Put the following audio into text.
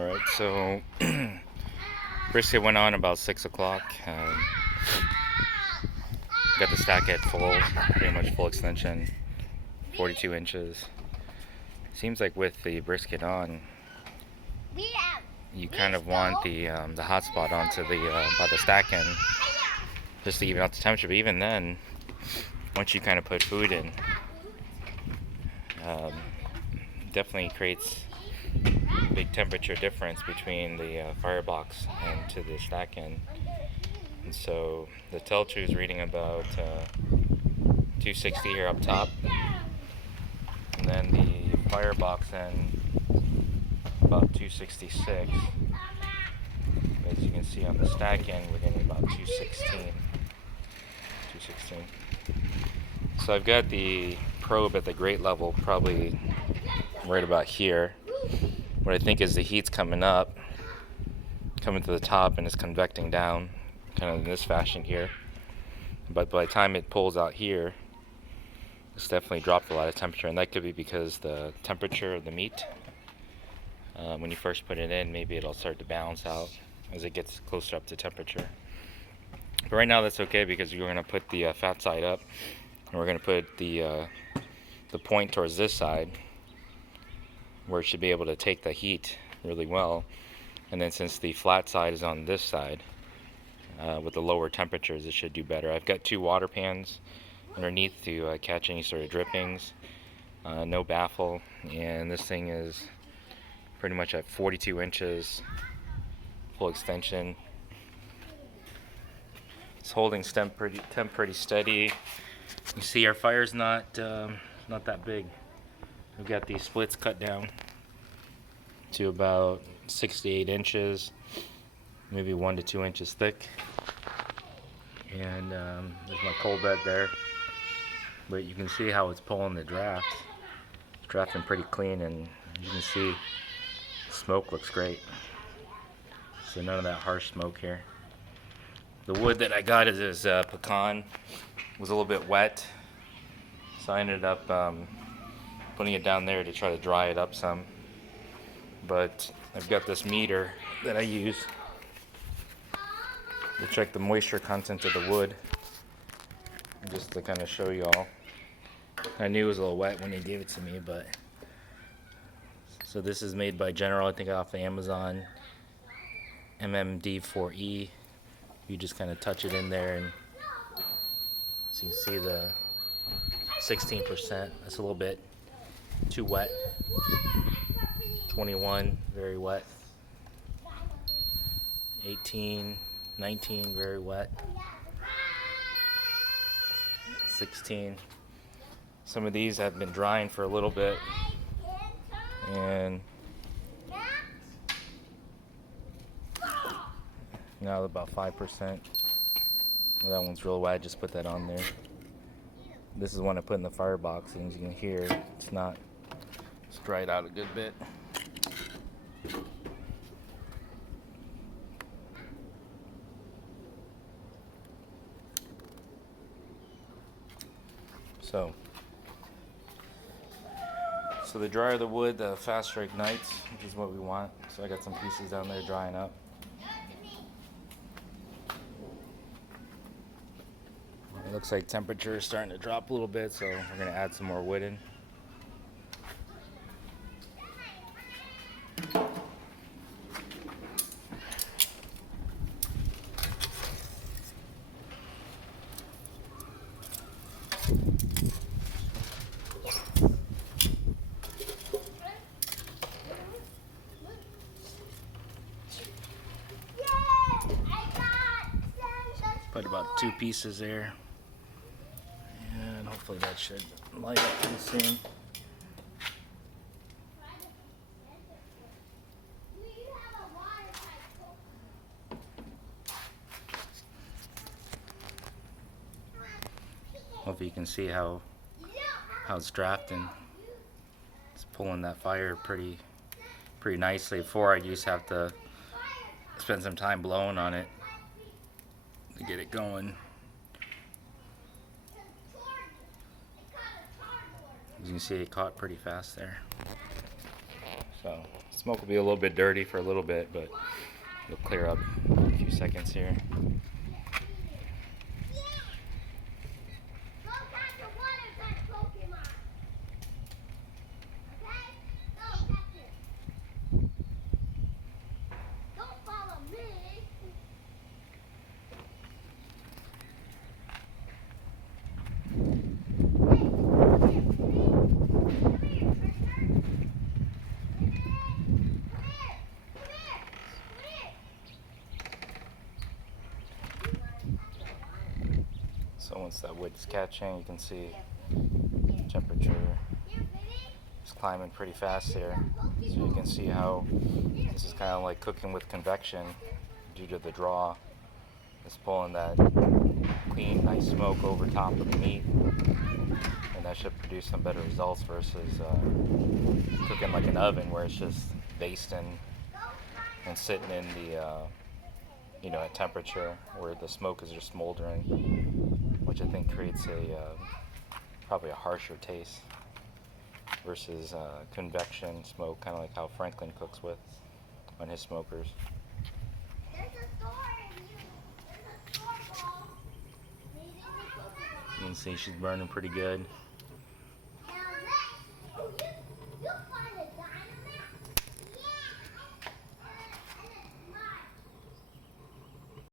Alright, so brisket went on about 6 o'clock. Got the stack at full, pretty much full extension, 42 inches. Seems like with the brisket on, you kind of want the hot spot onto the by the stack end, just to even out the temperature. But even then, once you kind of put food in, definitely creates a big temperature difference between the firebox and to the stack end. And so the tell-true is reading about 260 here up top, and then the firebox end about 266. As you can see on the stack end, we're getting about 216. So I've got the probe at the grate level probably right about here. What I think is the heat's coming up, coming to the top, and it's convecting down, kind of in this fashion here. But by the time it pulls out here, it's definitely dropped a lot of temperature, and that could be because the temperature of the meat, when you first put it in, maybe it'll start to balance out as it gets closer up to temperature. But right now that's okay, because we're going to put the fat side up, and we're going to put the point towards this side, where it should be able to take the heat really well. And then since the flat side is on this side, with the lower temperatures, it should do better. I've got 2 water pans underneath to catch any sort of drippings, no baffle, and this thing is pretty much at 42 inches, full extension. It's holding temp pretty steady. You see our fire's not that big. We've got these splits cut down to about 6 to 8 inches, maybe 1 to 2 inches thick. And there's my coal bed there. But you can see how it's pulling the draft. It's drafting pretty clean, and as you can see, smoke looks great. So none of that harsh smoke here. The wood that I got is pecan. It was a little bit wet, so I ended up putting it down there to try to dry it up some. But I've got this meter that I use to check the moisture content of the wood, just to kind of show you all. I knew it was a little wet when he gave it to me, but so this is made by General, I think off of Amazon, MMD4E. You just kind of touch it in there, and so you can see the 16%. That's a little bit too wet. 21, very wet. 18, 19, very wet. 16. Some of these have been drying for a little bit, and now about 5%. Well, that one's real wet. I just put that on there. This is one I put in the firebox, and as you can hear, it's dried out a good bit. So the drier the wood, the faster it ignites, which is what we want. So I got some pieces down there drying up. It looks like temperature is starting to drop a little bit, so we're going to add some more wood in. Put about 2 pieces there, and hopefully that should light up pretty soon. Hopefully you can see how it's drafting. It's pulling that fire pretty nicely. Before, I used to have to spend some time blowing on it to get it going. As you can see, it caught pretty fast there. So Smoke will be a little bit dirty for a little bit, but it'll clear up in a few seconds here. So once that wood's catching, you can see temperature is climbing pretty fast here. So you can see how this is kind of like cooking with convection due to the draw. It's pulling that clean, nice smoke over top of the meat, and that should produce some better results versus cooking like an oven where it's just basting and sitting in the at temperature where the smoke is just smoldering, which I think creates probably a harsher taste versus convection smoke, kind of like how Franklin cooks with on his smokers. You can see she's burning pretty good.